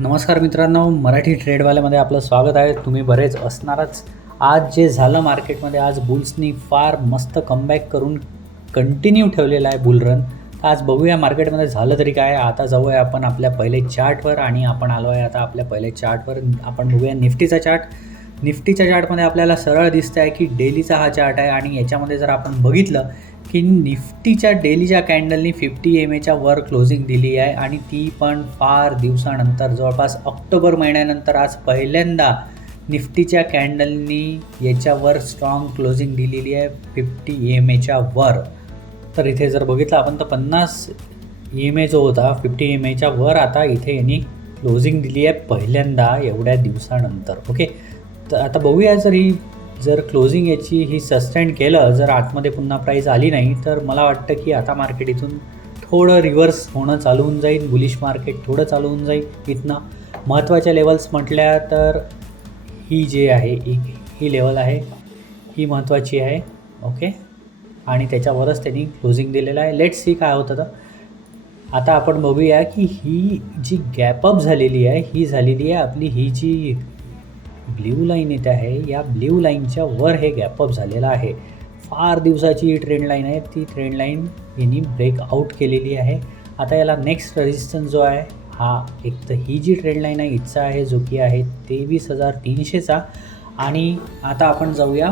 नमस्कार मित्रांनो, मराठी ट्रेडवाल्यामध्ये आपलं स्वागत आहे. तुम्ही बरेच असणारच. आज जे झालं मार्केटमध्ये, आज बुल्सनी फार मस्त कमबॅक करून कंटिन्यू ठेवलेला आहे बुल रन. आज बघूया मार्केटमध्ये झालं तरी काय. आता जाऊया आपण आपल्या पहिले चार्टवर आणि आपण आलो आहे आता आपल्या पहिले चार्टवर. आपण बघूया निफ्टीचा चार्ट. निफ्टीच्या चार्टमध्ये आपल्याला सरळ दिसतं आहे की डेलीचा हा चार्ट आहे आणि याच्यामध्ये जर आपण बघितलं की निफ्टीच्या डेलीच्या कॅन्डलनी 50 EMAच्या वर क्लोजिंग दिली आहे आणि ती पण फार दिवसानंतर, जवळपास ऑक्टोबर महिन्यानंतर आज पहिल्यांदा निफ्टीच्या कॅन्डलनी याच्यावर स्ट्रॉंग क्लोजिंग दिलेली आहे 50 EMAच्या वर. तर इथे जर बघितलं आपण तर 50 EMA जो होता 50 EMAच्या वर आता इथे यांनी क्लोजिंग दिली आहे पहिल्यांदा एवढ्या दिवसानंतर. ओके, तर आता बघूया जर क्लोजिंग याची ही सस्टेन केलं, जर आतमध्ये पुन्हा प्राईस आली नाही, तर मला वाटतं की आता मार्केट इथून थोडं रिव्हर्स होणं चालू होऊन जाईल. बुलिश मार्केट थोडं चालू होऊन जाईल इथनं. महत्त्वाच्या लेवल्स म्हटल्या तर ही जे आहे ही लेवल आहे, ही महत्त्वाची आहे. ओके, आणि त्याच्यावरच त्यांनी क्लोजिंग दिलेलं आहे. लेट्स सी काय होतं. तर आता आपण बघूया की ही जी गॅपअप झालेली आहे ही झालेली आहे आपली ही जी ब्ल्यू लाईन येत आहे, या ब्ल्यू लाईनच्या वर हे गॅपअप झालेलं आहे. फार दिवसाची ही ट्रेंड लाईन आहे. ती ट्रेंड लाईन यांनी ब्रेकआउट केलेली आहे. आता याला नेक्स्ट रेजिस्टन्स जो आहे हा एक तर ही जी ट्रेंड लाईन आहे हिचा आहे, जो की आहे 23,300चा. आणि आता आपण जाऊया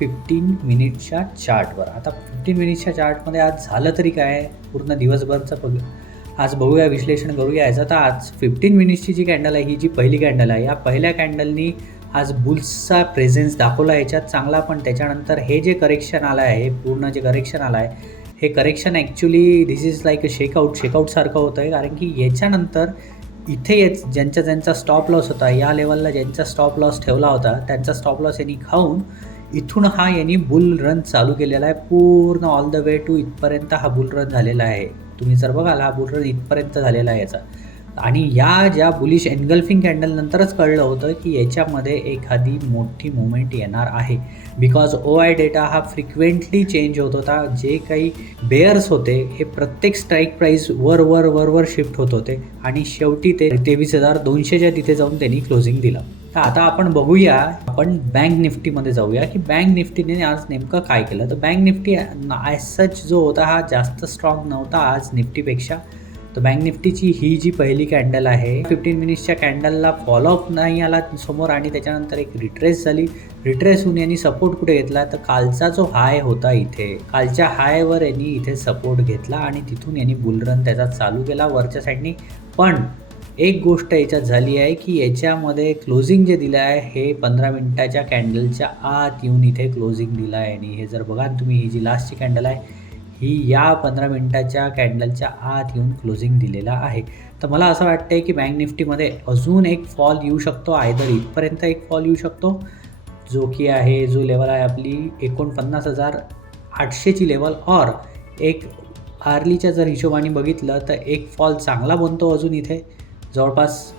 15 मिनिटच्या चार्टवर. आता 15 मिनिटच्या चार्टमध्ये आज झालं तरी काय पूर्ण दिवसभरचं आज बघूया, विश्लेषण करूया याचं. तर आज 15 मिनिट्सची जी कॅन्डल आहे, ही जी पहिली कॅन्डल आहे, या पहिल्या कॅन्डलनी आज बुल्सचा प्रेझेन्स दाखवला याच्यात चांगला. पण त्याच्यानंतर हे जे करेक्शन आलं आहे, पूर्ण जे करेक्शन आलं आहे, हे correction actually this is like a शेकआउटसारखं होतं आहे. कारण की याच्यानंतर इथे ज्यांचा स्टॉप लॉस होता, या लेवलला ज्यांचा स्टॉप लॉस ठेवला होता, त्यांचा स्टॉप लॉस यांनी खाऊन इथून यांनी बुल रन चालू केलेला आहे. पूर्ण ऑल द वे टू इथपर्यंत हा बुल रन झालेला आहे. तुम्ही जर बघाल हा बुल रन इथपर्यंत झालेला आहे याचा. आणि या ज्या बुलिश एनगल्फिंग कॅन्डलनंतरच कळलं होतं की याच्यामध्ये एखादी मोठी मुवमेंट येणार आहे. बिकॉज OI डेटा हा फ्रिक्वेंटली चेंज होत होता. जे काही बेअर्स होते हे प्रत्येक स्ट्राईक प्राईस वर शिफ्ट होत होते आणि शेवटी ते 23,200च्या तिथे जाऊन त्यांनी क्लोजिंग दिलं. तर आता आपण बघूया, आपण बँक निफ्टीमध्ये जाऊया की बँक निफ्टीने आज नेमकं काय केलं. तर बँक निफ्टी ॲज सच जो होता हा जास्त स्ट्रॉंग नव्हता आज निफ्टीपेक्षा. तर बँक निफ्टीची ही जी पहिली कॅन्डल आहे, 15 मिनिट्सच्या कॅन्डलला फॉलोअप नाही आला समोर आणि त्याच्यानंतर एक रिट्रेस झाली. रिट्रेस होऊन यांनी सपोर्ट कुठे घेतला, तर कालचा जो हाय होता इथे, कालच्या हायवर यांनी इथे सपोर्ट घेतला आणि तिथून यांनी बुलरन त्याचा चालू केला वरच्या साईडनी. पण एक गोष्ट याच्यात झाली आहे की याच्यामध्ये क्लोजिंग जे दिलं आहे हे 15 मिनिटाच्या कॅन्डलच्या आत येऊन इथे क्लोजिंग दिलं आहे. आणि हे जर बघा तुम्ही, ही जी लास्टची कॅन्डल आहे ही या 15 मिनिटाच्या कॅन्डलच्या आत येऊन क्लोजिंग दिलेला आहे. तर मला असं वाटतं आहे की बँक निफ्टीमध्ये अजून एक फॉल येऊ शकतो. आयदर इथपर्यंत एक फॉल येऊ शकतो, जो की आहे जो लेवल आहे आपली 49,800ची लेवल. और एक आर्लीच्या जर हिशोबाने बघितलं तर एक फॉल चांगला बनतो अजून इथे. जवळपास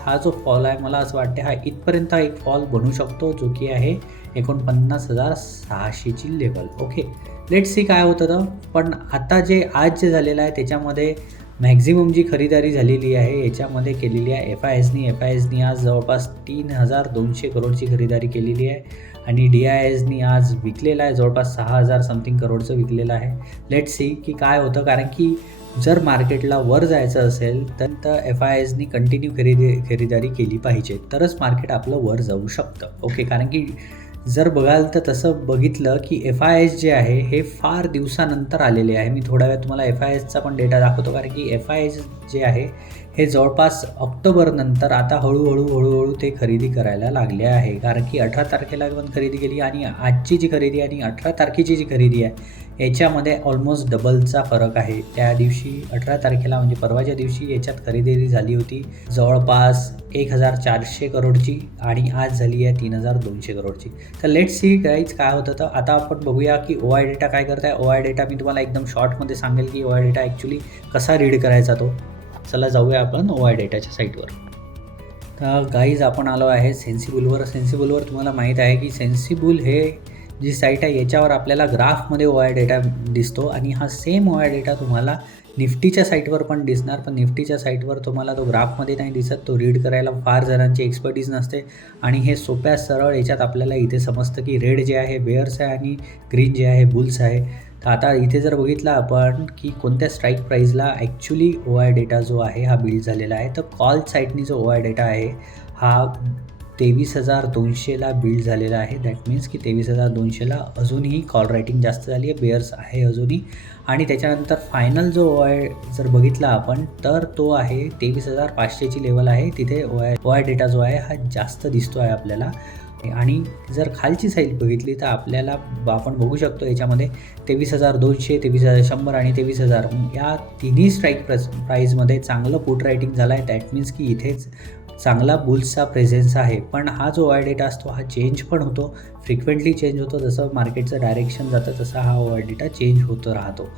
हा जो फॉल आहे, मला असं वाटतं हा इथपर्यंत एक फॉल बनू शकतो, जो की आहे 49,600ची लेवल. ओके, लेट्स सी काय होतं. तर पण आता आज जे झालेलं आहे त्याच्यामध्ये मॅक्झिमम जी खरीदारी झालेली आहे याच्यामध्ये केलेली आहे FISनी आज जवळपास 3,200 करोडची खरीदारी केलेली आहे. आणि DISनी आज विकलेला आहे जवळपास 6,000 समथिंग करोडचं विकलेलं आहे. लेट्स सी की काय होतं. कारण की जर मार्केटला वर जायचं असेल तर FISनी कंटिन्यू खरीदारी केली पाहिजे, तरच मार्केट आपलं वर जाऊ शकतं. ओके, कारण की जर बघाल तर तसं बघितलं की FIS जे आहे हे फार दिवसानंतर आलेले आहे. मी थोड्या वेळात तुम्हाला FISचा पण डेटा दाखवतो. कारण की FIS जे आहे हे जवळपास ऑक्टोबरनंतर आता हळूहळू ते खरेदी करायला लागले आहे. कारण की 18 तारखेला पण खरेदी केली आणि आजची जी खरेदी आणि 18 तारखेची जी खरेदी आहे याच्यामध्ये ऑलमोस्ट डबलचा फरक आहे. त्या दिवशी 18 तारखेला म्हणजे परवाच्या दिवशी याच्यात खरेदी झाली होती जवळपास 1,400 करोडची आणि आज झाली आहे 3,200 करोडची. तर लेट्स सी गाईज काय होतं. तर आता आपण बघूया की OI डेटा काय करत आहे. OI डेटा मी तुम्हाला एकदम शॉर्टमध्ये सांगेल की OI डेटा ॲक्च्युली कसा रीड करायचा तो. चला जाऊया आपण OI डेटाच्या साईटवर. तर गाईज आपण आलो आहे सेन्सिबुलवर. सेन्सिबुलवर तुम्हाला माहीत आहे की सेन्सिबुल हे जी साईट आहे याच्यावर आपल्याला ग्राफमध्ये ओ आय डेटा दिसतो आणि हा सेम ओ आय डेटा तुम्हाला निफ्टीच्या साईटवर पण दिसणार, पण निफ्टीच्या साईटवर तुम्हाला तो ग्राफमध्ये नाही दिसत. तो रीड करायला फार जणांची एक्सपर्टीज नसते आणि हे सोप्या सरळ याच्यात आपल्याला इथे समजतं की रेड जे आहे बेअर्स आहे आणि ग्रीन जे आहे बुल्स आहे. तर आता इथे जर बघितलं आपण की कोणत्या स्ट्राईक प्राईजला ॲक्च्युली ओ आय डेटा जो आहे हा बिल्ड झालेला आहे, तर कॉल साईटनी जो ओ आय डेटा आहे हा 23,200ला बिल्ड झालेला आहे. दॅट मीन्स की 23,200ला अजूनही कॉल रायटिंग जास्त झाली आहे, बेअर्स आहे अजूनही. आणि त्याच्यानंतर फायनल जो ओ आय जर बघितला आपण तर तो आहे 23,500ची लेवल आहे. तिथे ओ आय डेटा जो आहे हा जास्त दिसतो आहे आपल्याला. आणि जर खालची साईड बघितली तर आपल्याला आपण बघू शकतो याच्यामध्ये 23,200, 23,100 आणि 23,000 या तिन्ही स्ट्राईक प्राईजमध्ये चांगलं पुट रायटिंग झालं आहे. दॅट मीन्स की इथेच चांगला बुल्सचा प्रेझेन्स आहे. पण हा जो ओ आय डेटा असतो हा चेंज पण होतो, फ्रिक्वेंटली चेंज होतो. जसं मार्केटचं डायरेक्शन जातं तसा हा ओ आय डेटा चेंज होत राहतो.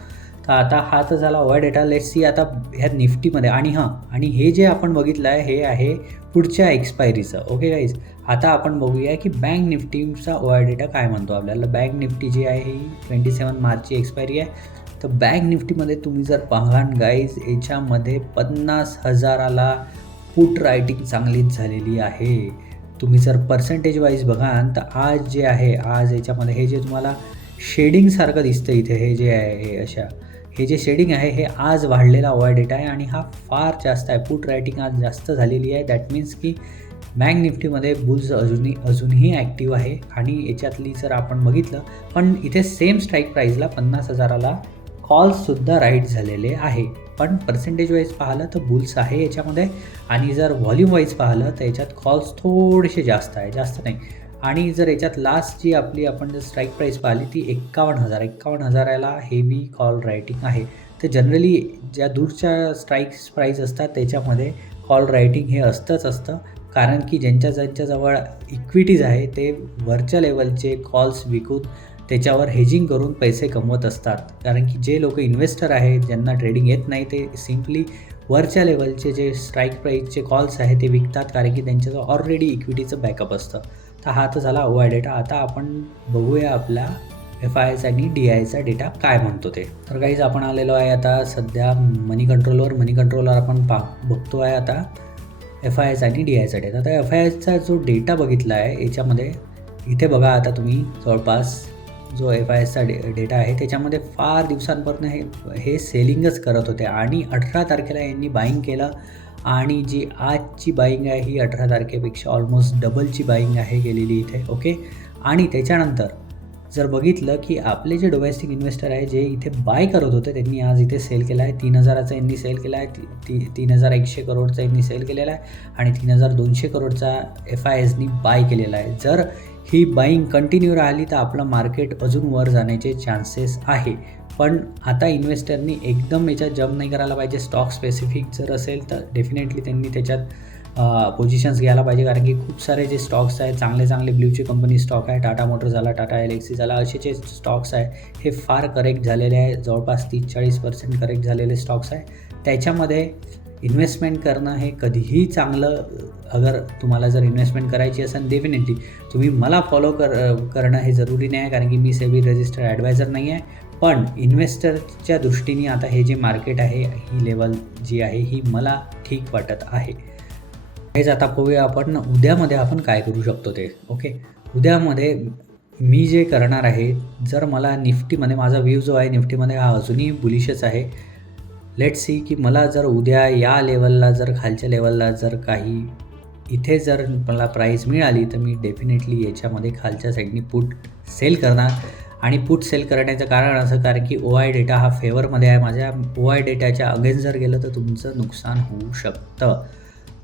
तर आता हा तर झाला ओ आय डेटा. लेट्स सी आता ह्या निफ्टीमध्ये आणि हे जे आपण बघितलं आहे हे आहे पुढच्या एक्सपायरीचं. ओके गाईज, आता आपण बघूया की बँक निफ्टीचा ओ आय डेटा काय म्हणतो आपल्याला. बँक निफ्टी जी आहे ही 27 मार्चची एक्सपायरी आहे. तर बँक निफ्टीमध्ये तुम्ही जर पाहाल गाईज याच्यामध्ये 50,000ला पुट रायटिंग चांगलीच झालेली आहे. तुम्ही जर पर्सेंटेज वाईज बघाल तर आज जे आहे आज याच्यामध्ये हे जे तुम्हाला शेडिंगसारखं दिसतं इथे हे जे आहे हे जे शेडिंग आहे हे आज वाढलेला ओ आय डेटा आहे आणि हा फार जास्त आहे. पुट रायटिंग आज जास्त झालेली आहे. दॅट मीन्स की बँक निफ्टीमध्ये बुल्स अजूनही ॲक्टिव्ह आहे. आणि याच्यातली जर आपण बघितलं पण इथे सेम स्ट्राईक प्राईजला 50,000ला कॉल्ससुद्धा राईट झालेले आहे. पण पर्सेंटेज वाईज पाहिलं तर बुल्स आहे याच्यामध्ये. आणि जर व्हॉल्यूम वाईज पाहिलं तर याच्यात कॉल्स थोडेसे जास्त आहे, जास्त नाही. आणि जर याच्यात लास्ट जी आपण जर स्ट्राईक प्राईस पाहिली ती 51,000ला हेवी कॉल रायटिंग आहे. तर जनरली ज्या दूरच्या स्ट्राईक्स प्राईस असतात त्याच्यामध्ये कॉल रायटिंग हे असतं. कारण की ज्यांच्याजवळ इक्विटीज आहे ते वरच्या लेवलचे कॉल्स विकून त्याच्यावर हेजिंग करून पैसे कमवत असतात. कारण की जे लोक इन्व्हेस्टर आहेत ज्यांना ट्रेडिंग येत नाही ते सिम्पली वरच्या लेवलचे जे स्ट्राईक प्राईसचे कॉल्स आहे ते विकतात, कारण की त्यांच्याजवळ ऑलरेडी इक्विटीचं बॅकअप असतं. तर हा तर झाला ओ आय डेटा. आता आपण बघूया आपला FIS आणि DIचा डेटा काय म्हणतो ते. तर काहीच आपण आलेलो आहे आता सध्या मनी कंट्रोलवर आपण बघतो आहे आता FIS आणि DIचा डेटा. तर FISचा जो डेटा बघितला आहे याच्यामध्ये इथे बघा आता तुम्ही जवळपास जो FISचा डेटा आहे त्याच्यामध्ये फार दिवसांपासून हे सेलिंगच करत होते आणि 18 तारखेला यांनी बाईंग केलं आणि जी आजची बाईंग आहे ही 18 तारखेपेक्षा ऑलमोस्ट डबलची बाईंग आहे गेलेली इथे. ओके, आणि त्याच्यानंतर जर बघितलं की आपले जे डोमेस्टिक इन्व्हेस्टर आहे जे इथे बाय करत होते त्यांनी आज इथे सेल केला आहे. 3,000चा यांनी सेल केला आहे, 3,100 करोडचा यांनी सेल केलेला आहे आणि 3,200 करोडचा FISनी बाय केलेला आहे. जर ही बाईंग कंटिन्यू राहिली तर आपलं मार्केट अजून वर जाण्याचे चान्सेस आहे. पण आता इन्व्हेस्टरनी एकदम याच्यात जम्प नाही करायला पाहिजे. स्टॉक स्पेसिफिक जर असेल तर डेफिनेटली त्यांनी त्याच्यात पोझिशन्स घ्यायला पाहिजे, कारण की खूप सारे जे स्टॉक्स आहेत चांगले ब्ल्यूची कंपनी स्टॉक आहे, टाटा मोटर झाला, टाटा LXC झाला, असे जे स्टॉक्स आहे हे फार करेक्ट झालेले आहे. जवळपास 30-40% करेक्ट झालेले स्टॉक्स आहे. त्याच्यामध्ये इन्व्हेस्टमेंट करणं हे कधीही चांगलं. अगर तुम्हाला जर इन्व्हेस्टमेंट करायची असेल डेफिनेटली तुम्ही मला फॉलो करणं हे जरुरी नाही आहे, कारण की मी सेबी रजिस्टर्ड ॲडवायझर नाही आहे. पण इन्व्हेस्टरच्या दृष्टीने आता हे जे मार्केट आहे ही लेवल जी आहे ही मला ठीक वाटत आहे. हेच आता पाहूया आपण उद्यामध्ये आपण काय करू शकतो ते. ओके, उद्यामध्ये मी जे करणार आहे, जर मला निफ्टीमध्ये माझा व्ह्यू जो आहे निफ्टीमध्ये हा अजूनही बुलिशच आहे. लेट्स सी की मला जर उद्या या लेवलला जर खालच्या लेवलला जर काही इथे जर मला प्राईस मिळाली तर मी डेफिनेटली याच्यामध्ये खालच्या साईडनी पुट सेल करणार. आणि पुट सेल करण्याचं कारण असं कारण की ओ आय डेटा हा फेवरमध्ये आहे माझ्या. ओ आय डेटाच्या अगेन्स्ट जर गेलं तर तुमचं नुकसान होऊ शकतं,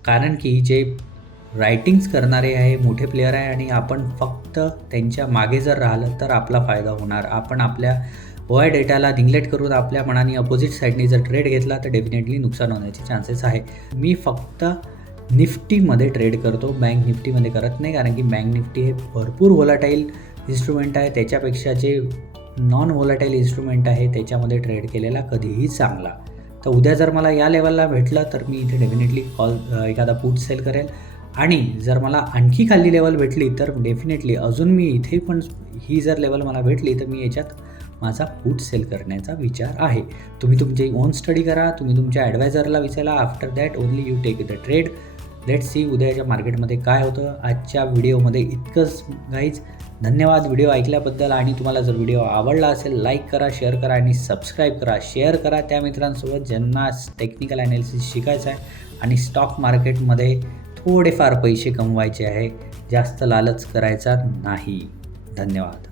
कारण की जे रायटिंग्स करणारे आहे मोठे प्लेयर आहे आणि आपण फक्त त्यांच्या मागे जर राहिलं तर आपला फायदा होणार. आपण आपल्या ओ आय डेटाला निग्लेक्ट करून आपल्या मनाने अपोजिट साईडने जर ट्रेड घेतला तर डेफिनेटली नुकसान होण्याचे चान्सेस आहे. मी फक्त निफ्टीमध्ये ट्रेड करतो, बँक निफ्टीमध्ये करत नाही, कारण की बँक निफ्टी हे भरपूर व्होलाटाईल इन्स्ट्रुमेंट आहे. त्याच्यापेक्षा जे नॉन व्होलाटाईल इन्स्ट्रुमेंट आहे त्याच्यामध्ये ट्रेड केलेला कधीही चांगला. तर उद्या जर मला या लेवलला भेटलं तर मी इथे डेफिनेटली एखादा पुट सेल करेल आणि जर मला आणखी खाली लेवल भेटली तर डेफिनेटली अजून मी इथे पण ही जर लेवल मला भेटली तर मी याच्यात माझा पुट सेल करण्याचा विचार आहे. तुम्ही तुमची ओन स्टडी करा, तुम्ही तुमच्या ॲडवायझरला विचारा. After that only you take the trade. Let's see उद्याच्या मार्केटमध्ये काय होतं. आजच्या व्हिडिओमध्ये इतकंच गाईज. धन्यवाद व्हिडिओ ऐकल्याबद्दल. आणि तुम्हाला जर व्हिडिओ आवडला असेल लाईक करा, शेअर करा आणि सबस्क्राईब करा. शेअर करा त्या मित्रांसोबत ज्यांना टेक्निकल ॲनालिसिस शिकायचं आहे आणि स्टॉक मार्केटमध्ये थोडेफार पैसे कमवायचे आहे. जास्त लालच करायचा नाही. धन्यवाद.